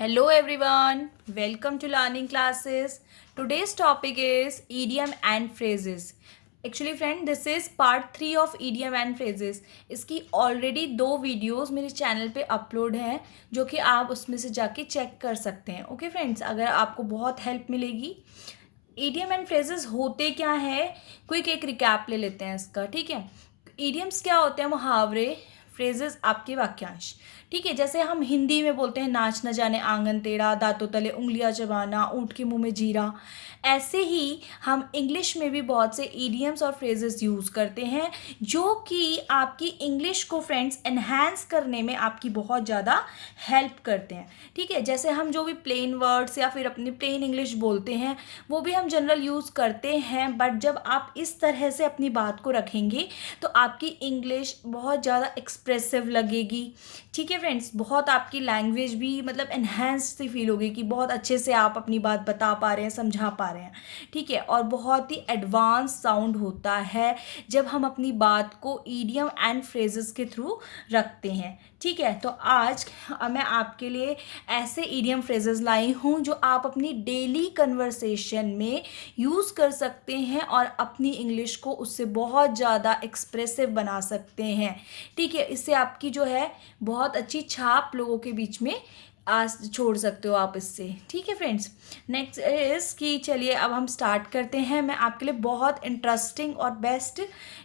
Hello everyone, welcome to learning classes. Today's topic is idiom and phrases. Actually friend, this is part 3 of idiom and phrases. इसकी already 2 videos मेरे channel पे upload हैं जो कि आप उसमें से जाके चेक कर सकते हैं. ओके फ्रेंड्स, अगर आपको बहुत हेल्प मिलेगी. इडियम एंड फ्रेजेस होते क्या है, क्विक एक रिकैप ले लेते हैं इसका. ठीक है, इडियम्स क्या होते हैं? मुहावरे. फ्रेजेस आपके वाक्यांश. ठीक है, जैसे हम हिंदी में बोलते हैं नाच न जाने आंगन टेढ़ा, दांतों तले उंगलियां चबाना, ऊँट के मुंह में जीरा. ऐसे ही हम इंग्लिश में भी बहुत से इडियम्स और फ्रेजेस यूज़ करते हैं जो कि आपकी इंग्लिश को फ्रेंड्स एनहांस करने में आपकी बहुत ज़्यादा हेल्प करते हैं. ठीक है, जैसे हम जो भी प्लेन वर्ड्स या फिर अपनी प्लेन इंग्लिश बोलते हैं वो भी हम जनरल यूज़ करते हैं, बट जब आप इस तरह से अपनी बात को रखेंगे तो आपकी इंग्लिश बहुत ज़्यादा एक्सप्रेसिव लगेगी. ठीक है फ्रेंड्स, बहुत आपकी लैंग्वेज भी मतलब एनहेंस सी फील होगी कि बहुत अच्छे से आप अपनी बात बता पा रहे हैं, समझा पा रहे हैं. ठीक है, और बहुत ही एडवांस साउंड होता है जब हम अपनी बात को ईडियम एंड फ्रेजेस के थ्रू रखते हैं. ठीक है, तो आज मैं आपके लिए ऐसे ईडियम फ्रेजेस लाई हूँ जो आप अपनी डेली कन्वर्सेशन में यूज़ कर सकते हैं और अपनी इंग्लिश को उससे बहुत ज़्यादा एक्सप्रेसिव बना सकते हैं. ठीक है, इससे आपकी जो है बहुत अच्छी छाप लोगों के बीच में आज छोड़ सकते हो आप इससे. ठीक है फ्रेंड्स, नेक्स्ट इज़ कि चलिए अब हम स्टार्ट करते हैं. मैं आपके लिए बहुत इंटरेस्टिंग और बेस्ट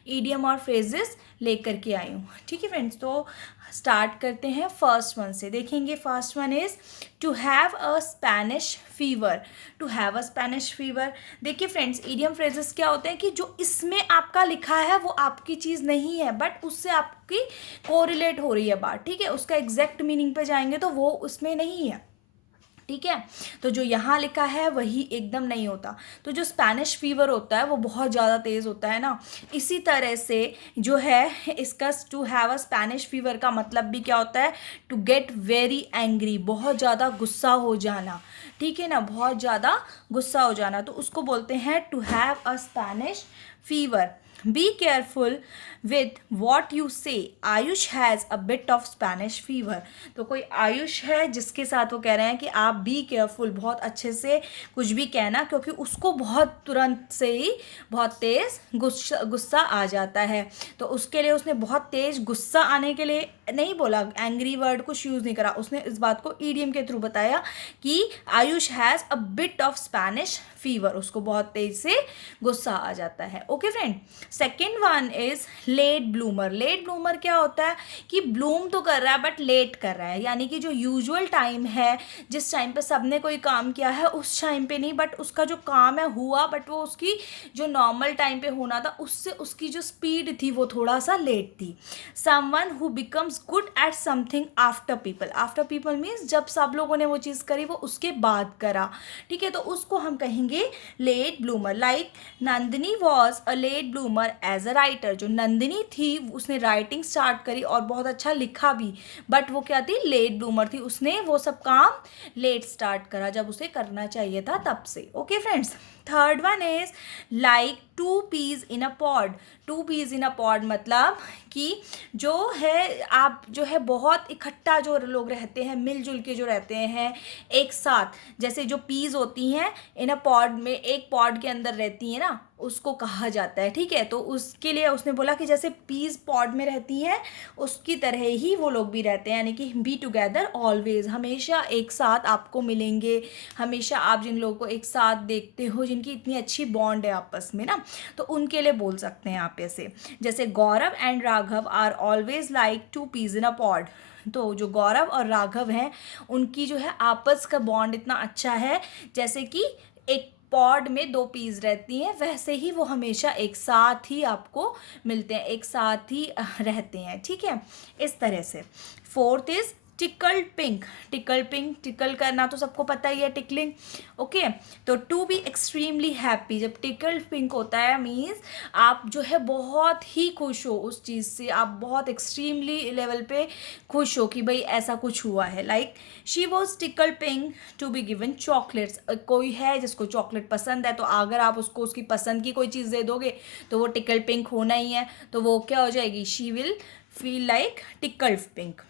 ईडियम और फ्रेजेस लेकर के आई हूँ. ठीक है फ्रेंड्स, तो स्टार्ट करते हैं फर्स्ट वन से. देखेंगे first one is to have a Spanish fever. To have a Spanish fever. देखिए फ्रेंड्स, ईडियम फ्रेजेस क्या होते हैं कि जो इसमें आपका लिखा है वो आपकी चीज़ नहीं है, बट उससे आपकी कोरिलेट हो रही है बात. ठीक है, उसका एग्जैक्ट मीनिंग पे जाएंगे तो वो उसमें नहीं है. ठीक है, तो जो यहाँ लिखा है वही एकदम नहीं होता. तो जो स्पेनिश फीवर होता है वो बहुत ज़्यादा तेज़ होता है ना. इसी तरह से जो है इसका to have a Spanish fever का मतलब भी क्या होता है? टू गेट वेरी एंग्री, बहुत ज़्यादा गुस्सा हो जाना. ठीक है ना, बहुत ज़्यादा गुस्सा हो जाना, तो उसको बोलते हैं to have a Spanish fever. Be careful with what you say. Ayush has a bit of Spanish fever. तो कोई आयुष है जिसके साथ वो कह रहे हैं कि आप बी केयरफुल, बहुत अच्छे से कुछ भी कहना, क्योंकि उसको बहुत तुरंत से ही बहुत तेज़ गुस्सा आ जाता है. तो उसके लिए उसने बहुत तेज़ गुस्सा आने के लिए नहीं बोला, एंग्री वर्ड कुछ यूज़ नहीं करा, उसने इस बात को ईडियम के थ्रू बताया कि Ayush has a bit of Spanish fever. उसको बहुत तेज से गुस्सा आ जाता है. Okay friend, second one is late bloomer. Late bloomer क्या होता है कि ब्लूम तो कर रहा है बट लेट कर रहा है, यानी कि जो यूजुअल टाइम है, जिस टाइम पे सबने कोई काम किया है उस टाइम पे नहीं, बट उसका जो काम है हुआ, बट वो उसकी जो नॉर्मल टाइम पे होना था उससे उसकी जो स्पीड थी वो थोड़ा सा लेट थी. Someone who becomes good at something after people. After people means जब सब लोगों ने वो चीज़ करी वो उसके बाद करा. ठीक है, तो उसको हम कहेंगे late bloomer. Like Nandini was a late bloomer as a writer. जो नंदिनी थी उसने राइटिंग स्टार्ट करी और बहुत अच्छा लिखा भी, बट वो क्या थी? लेट ब्लूमर थी. उसने वो सब काम लेट स्टार्ट करा, जब उसे करना चाहिए था तब से. Okay friends, third one is like two peas in a pod. Two peas in a pod मतलब कि जो है आप जो है बहुत इकट्ठा जो लोग रहते हैं, मिलजुल के जो रहते हैं एक साथ, जैसे जो पीज होती हैं इन अ पॉड में, एक पॉड के अंदर रहती है ना, उसको कहा जाता है. ठीक है, तो उसके लिए उसने बोला कि जैसे पीज पॉड में रहती हैं उसकी तरह ही वो लोग भी रहते हैं, यानी कि बी टुगेदर ऑलवेज, हमेशा एक साथ आपको मिलेंगे. हमेशा आप जिन लोगों को एक साथ देखते हो जिनकी इतनी अच्छी बॉन्ड है आपस में ना, तो उनके लिए बोल सकते हैं आप ऐसे. जैसे Gaurav and Raghav are always like two peas in a pod. तो जो गौरव और राघव हैं उनकी जो है आपस का बॉन्ड इतना अच्छा है, जैसे कि एक पॉड में 2 पीस रहती हैं, वैसे ही वो हमेशा एक साथ ही आपको मिलते हैं, एक साथ ही रहते हैं. ठीक है, इस तरह से. Fourth is tickled pink. Tackle pink, tackle करना तो सबको पता ही है, टिकलिंग. ओके, तो टू बी एक्सट्रीमली हैप्पी. जब टिकल्ड पिंक होता है मीन्स आप जो है बहुत ही खुश हो उस चीज़ से, आप बहुत एक्सट्रीमली लेवल पे खुश हो कि भाई ऐसा कुछ हुआ है. Like she was tickled pink to be given chocolates. कोई है जिसको चॉकलेट पसंद है, तो अगर आप उसको उसकी पसंद की कोई चीज़ दे दोगे तो वो टिकल्ड पिंक होना ही है, तो वो क्या हो जाएगी? She will feel like tickled pink.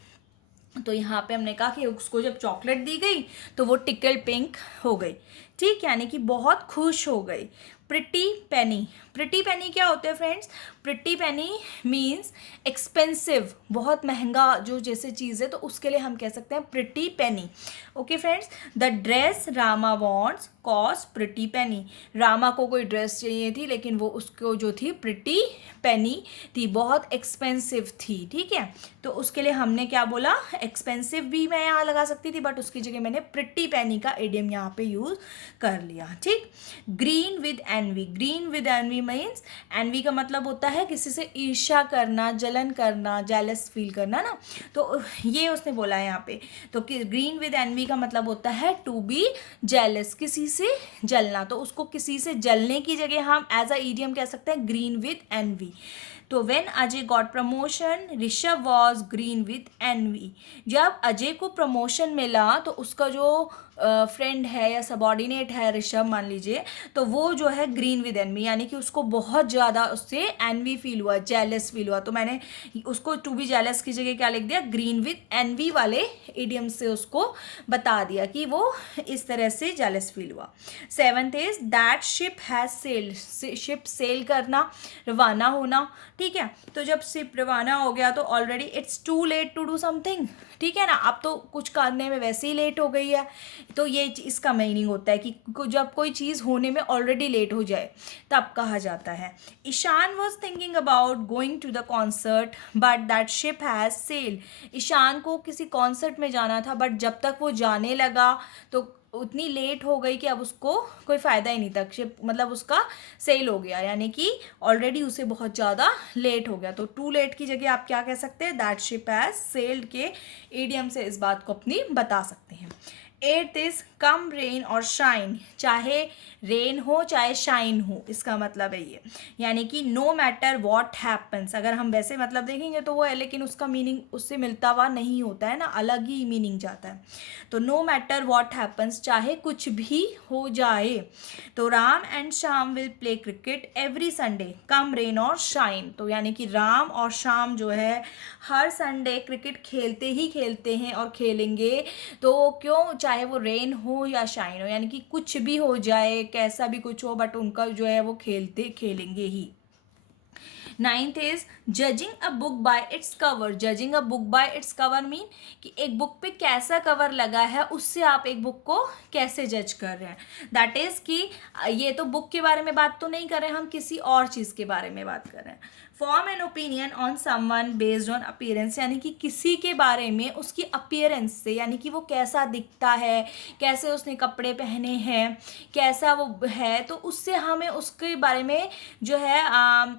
तो यहाँ पे हमने कहा कि उसको जब चॉकलेट दी गई तो वो टिकल पिंक हो गई, ठीक, यानी कि बहुत खुश हो गई। प्रिटी पेनी, प्रिटी पेनी क्या होते हैं फ्रेंड्स? प्रिटी पेनी मीन्स एक्सपेंसिव, बहुत महंगा जो जैसे चीज़ है, तो उसके लिए हम कह सकते हैं pretty penny. Okay friends, the dress Rama wants cost pretty penny, Rama को कोई ड्रेस चाहिए थी लेकिन वो उसको जो थी प्रिटी पेनी थी, बहुत एक्सपेंसिव थी, ठीक है। तो उसके लिए हमने क्या बोला, एक्सपेंसिव भी मैं यहाँ लगा सकती थी बट उसकी जगह मैंने प्रिटी पेनी का इडियम यहाँ पे यूज कर लिया, ठीक। Green with envy, green with envy means, envy का मतलब होता है किसी से ईर्ष्या करना, जलन करना, जेलस फील करना ना, तो ये उसने बोला है यहाँ पे। तो ग्रीन विद एनवी का मतलब होता है टू बी जेलस, किसी से जलना, तो उसको किसी से जलने की जगह हम एज अ ईडियम कह सकते हैं ग्रीन विद एनवी। तो when Ajay got promotion Rishabh was green with envy, जब अजय को प्रमोशन मिला तो उसका जो फ्रेंड है या सबॉर्डिनेट है ऋषभ मान लीजिए, तो वो जो है ग्रीन विद एनवी, यानी कि उसको बहुत ज़्यादा उससे एनवी फील हुआ, जेलस फील हुआ। तो मैंने उसको टू बी जेलस की जगह क्या लिख दिया, ग्रीन विद एनवी वाले इडियम से उसको बता दिया कि वो इस तरह से जेलस फील हुआ। 7th is that ship has sailed, ship sail करना, रवाना होना, ठीक है। तो जब शिप रवाना हो गया तो already it's too late to do something, ठीक है ना, अब तो कुछ करने में वैसे ही लेट हो गई है। तो ये इसका मीनिंग होता है कि जब कोई चीज़ होने में ऑलरेडी लेट हो जाए तब कहा जाता है। Ishan was thinking about going to the concert but that ship has sail, Ishan को किसी कॉन्सर्ट में जाना था बट जब तक वो जाने लगा तो उतनी लेट हो गई कि अब उसको कोई फ़ायदा ही नहीं था, शिप मतलब उसका सेल हो गया, यानी कि ऑलरेडी उसे बहुत ज़्यादा लेट हो गया। तो टू लेट की जगह आप क्या कह सकते हैं, दैट शिप हैज सेल्ड के इडियम से इस बात को अपनी बता सकते हैं। 8th इज कम रेन और शाइन, चाहे रेन हो चाहे शाइन हो, इसका मतलब है ये, यानी कि नो मैटर वॉट हैपन्स, अगर हम वैसे मतलब देखेंगे तो वो है लेकिन उसका मीनिंग उससे मिलता हुआ नहीं होता है ना, अलग ही मीनिंग जाता है। तो नो मैटर वॉट हैपन्स, चाहे कुछ भी हो जाए। तो Ram and Shyam will play cricket every Sunday come rain और शाइन, तो यानी कि राम और श्याम जो है हर संडे क्रिकेट खेलते ही खेलते हैं और खेलेंगे, तो क्यों, चाहे वो रेन हो या शाइन हो, यानी कि कुछ भी हो जाए, कैसा भी कुछ हो, बट उनका जो है वो खेलते खेलेंगे ही। 9th is judging a book by its cover, judging a book by its cover mean कि एक बुक पे कैसा कवर लगा है उससे आप एक बुक को कैसे जज कर रहे हैं। दैट इज कि ये तो बुक के बारे में बात तो नहीं कर रहे हैं, हम किसी और चीज़ के बारे में बात कर रहे हैं। Form an opinion on someone based on appearance, यानी कि किसी के बारे में उसकी अपीयरेंस से, यानी कि वो कैसा दिखता है, कैसे उसने कपड़े पहने हैं, कैसा वो है, तो उससे हमें उसके बारे में जो है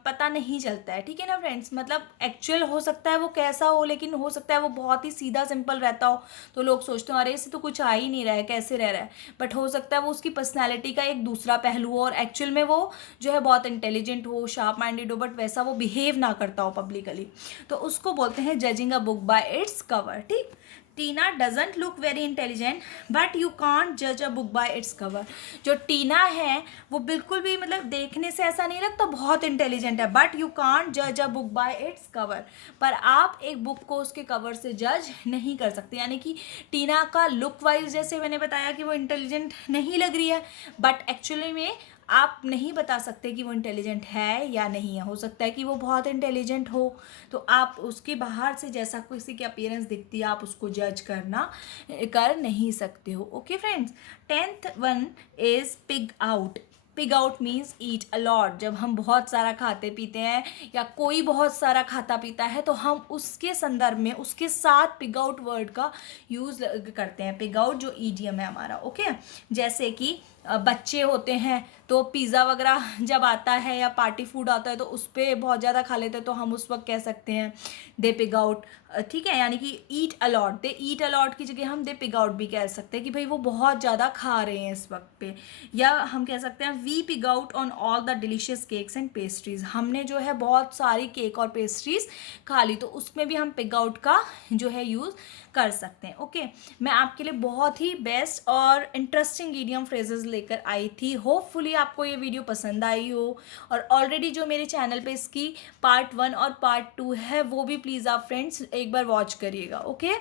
पता नहीं चलता है, ठीक है ना फ्रेंड्स। मतलब एक्चुअल हो सकता है वो कैसा हो, लेकिन हो सकता है वो बहुत ही सीधा सिंपल रहता हो, तो लोग सोचते हो अरे इससे तो कुछ आ ही नहीं रहा है, कैसे रह रहा है, बट हो सकता है वो उसकी पर्सनैलिटी का एक दूसरा पहलू हो और एक्चुअल में वो जो है बहुत इंटेलिजेंट हो, शार्प माइंडेड हो, बट वैसा वो बिहेव ना करता हो पब्लिकली, तो उसको बोलते हैं judging a book by its cover, ठीक। Tina doesn't look very intelligent but you can't जज a book by its cover, जो टीना है वो बिल्कुल भी मतलब देखने से ऐसा नहीं लगता बहुत इंटेलिजेंट है, बट यू कांट जज a book by its cover, पर आप एक बुक को उसके कवर से जज नहीं कर सकते, यानी कि टीना का लुक वाइज जैसे मैंने बताया कि वो इंटेलिजेंट नहीं लग रही है, बट एक्चुअली में आप नहीं बता सकते कि वो इंटेलिजेंट है या नहीं है, हो सकता है कि वो बहुत इंटेलिजेंट हो, तो आप उसके बाहर से जैसा किसी की अपीयरेंस दिखती है आप उसको जज कर नहीं सकते हो। Okay friends, 10th one is pig out, pig out means eat allot, जब हम बहुत सारा खाते पीते हैं या कोई बहुत सारा खाता पीता है तो हम उसके संदर्भ में उसके साथ पिग आउट वर्ड का यूज़ करते हैं, पिग आउट जो ईडियम है हमारा, ओके। जैसे कि बच्चे होते हैं तो पिज़्ज़ा वगैरह जब आता है या पार्टी फूड आता है तो उस पर बहुत ज़्यादा खा लेते हैं, तो हम उस वक्त कह सकते हैं दे पिग आउट, ठीक है, यानी कि ईट अलॉट, दे ईट अलॉट की जगह हम दे पिग आउट भी कह सकते हैं कि भाई वो बहुत ज़्यादा खा रहे हैं इस वक्त पे, या हम कह सकते हैं we pig out on all the delicious cakes and pastries, हमने जो है बहुत सारी केक और पेस्ट्रीज खा ली, तो उसमें भी हम पिग आउट का जो है यूज़ कर सकते हैं। ओके, मैं आपके लिए बहुत ही बेस्ट और इंटरेस्टिंग इडियम फ्रेजेस लेकर आई थी। होपफुली आपको ये वीडियो पसंद आई हो, और ऑलरेडी जो मेरे चैनल पे इसकी पार्ट 1 और पार्ट 2 है वो भी प्लीज़ आप फ्रेंड्स एक बार वॉच करिएगा। ओके,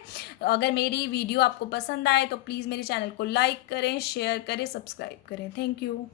अगर मेरी वीडियो आपको पसंद आए तो प्लीज़ मेरे चैनल को लाइक करें, शेयर करें, सब्सक्राइब करें। Thank you.